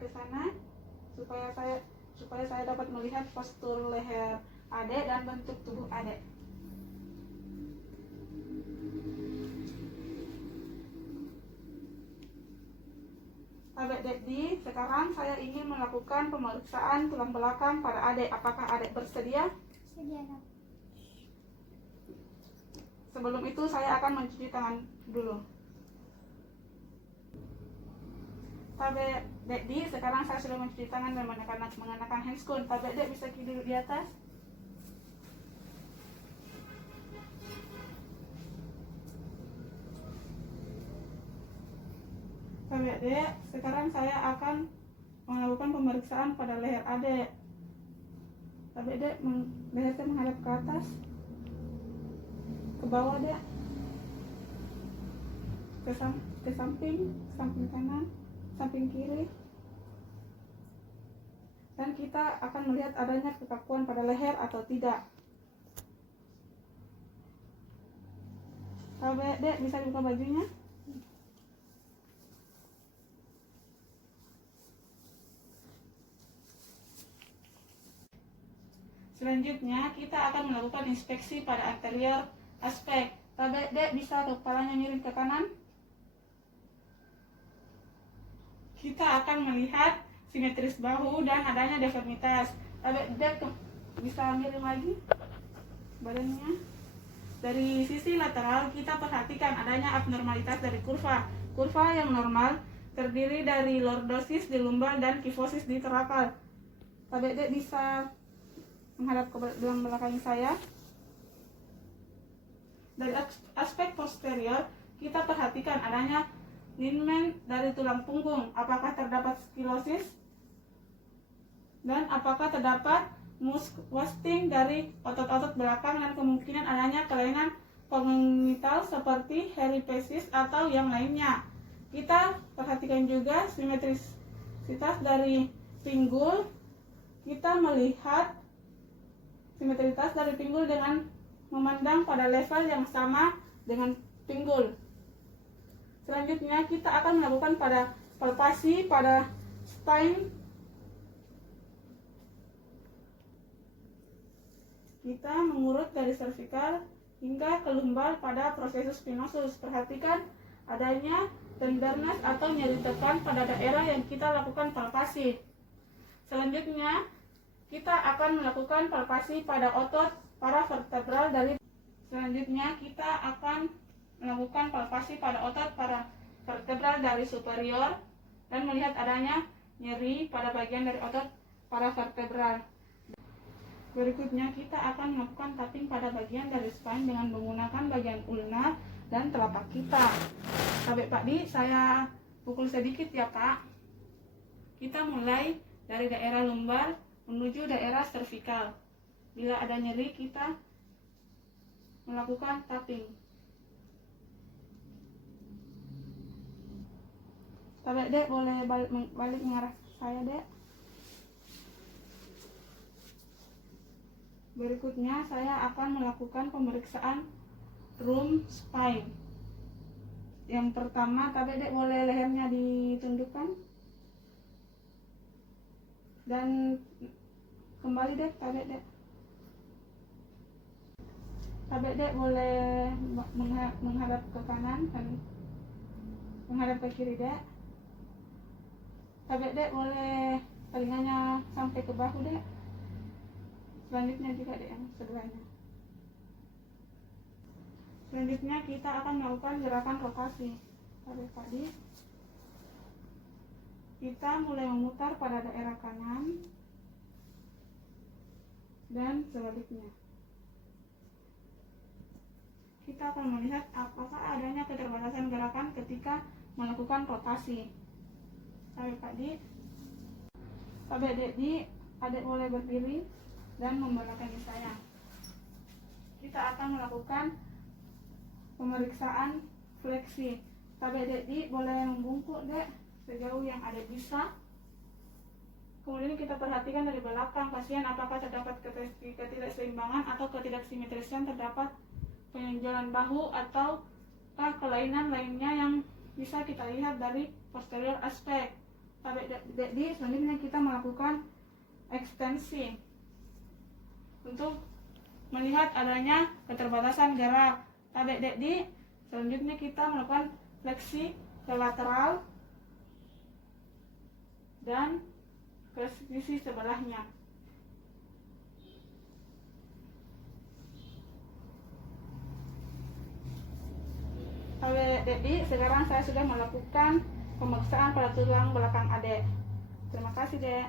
ke sana supaya saya dapat melihat postur leher adik dan bentuk tubuh adik. Sahabat Dedi, sekarang saya ingin melakukan pemeriksaan tulang belakang pada adik. Apakah adik bersedia? Sedia, Dok. Sebelum itu saya akan mencuci tangan dulu. Sahabat Dedi, sekarang saya sudah mencuci tangan dan mengenakan handscoon. Sahabat Dedi bisa duduk di atas. Sahabat Dek, sekarang saya akan melakukan pemeriksaan pada leher adik. Sahabat Dek, leher saya menghadap ke atas, ke bawah Dek, ke samping kanan, samping kiri. Dan kita akan melihat adanya kekakuan pada leher atau tidak. Sahabat Dek, bisa buka bajunya? Selanjutnya, kita akan melakukan inspeksi pada anterior aspek. Sahabat Dek, bisa kepalanya miring ke kanan? Kita akan melihat simetris bahu dan adanya deformitas. Sahabat Dek, bisa miring lagi badannya. Dari sisi lateral, kita perhatikan adanya abnormalitas dari kurva. Kurva yang normal terdiri dari lordosis di lumbar dan kifosis di torakal. Sahabat Dek bisa menghadap ke belakang saya. Dari aspek posterior, kita perhatikan adanya linemen dari tulang punggung. Apakah terdapat skilosis? Dan apakah terdapat wasting dari otot-otot belakang dan kemungkinan adanya kelainan kongenital seperti heripesis atau yang lainnya. Kita perhatikan juga simetrisitas dari pinggul. Kita melihat simetritas dari pinggul dengan memandang pada level yang sama dengan pinggul. Selanjutnya kita akan melakukan pada palpasi pada spine. Kita mengurut dari cervical hingga ke lumbar pada prosesus spinosus. Perhatikan adanya tenderness atau nyeri tekan pada daerah yang kita lakukan palpasi. Selanjutnya kita akan melakukan palpasi pada otot paravertebral dari. Selanjutnya kita akan melakukan palpasi pada otot paravertebral dari superior dan melihat adanya nyeri pada bagian dari otot paravertebral. Berikutnya kita akan melakukan tapping pada bagian dari spine dengan menggunakan bagian ulnar dan telapak kita. Sampai Pak Di, saya pukul sedikit ya Pak. Kita mulai dari daerah lumbar menuju daerah cervical. Bila ada nyeri, kita melakukan tapping. Sahabat Dek, boleh balik mengarah saya Dek. Berikutnya saya akan melakukan pemeriksaan room spine. Yang pertama, Sahabat Dek, boleh lehernya ditundukkan dan kembali Dek, Sahabat Dek. Sahabat Dek boleh menghadap ke kanan dan menghadap ke kiri Dek. Sahabat Dek boleh telinganya sampai ke bahu Dek. Selanjutnya juga Dek yang sebelahnya. Selanjutnya kita akan melakukan gerakan rotasi. Sahabat Pak Di, kita mulai memutar pada daerah kanan dan sebaliknya. Kita akan melihat apakah adanya keterbatasan gerakan ketika melakukan rotasi. Sahabat Pak Di, Sahabat Dedi, adik boleh berdiri dan membelakangi saya. Kita akan melakukan pemeriksaan fleksi. Sahabat Dedi boleh membungkuk Dek sejauh yang adik bisa. Kemudian kita perhatikan dari belakang pasien apakah terdapat ketidakseimbangan atau ketidaksimetrisan, terdapat penonjolan bahu atau kelainan lainnya yang bisa kita lihat dari posterior aspek. Tabek di selanjutnya kita melakukan ekstensi untuk melihat adanya keterbatasan gerak. Tabek di selanjutnya kita melakukan fleksi ke lateral dan ke sisi sebelahnya. Jadi sekarang saya sudah melakukan pemeriksaan pada tulang belakang adik. Terima kasih, Dek.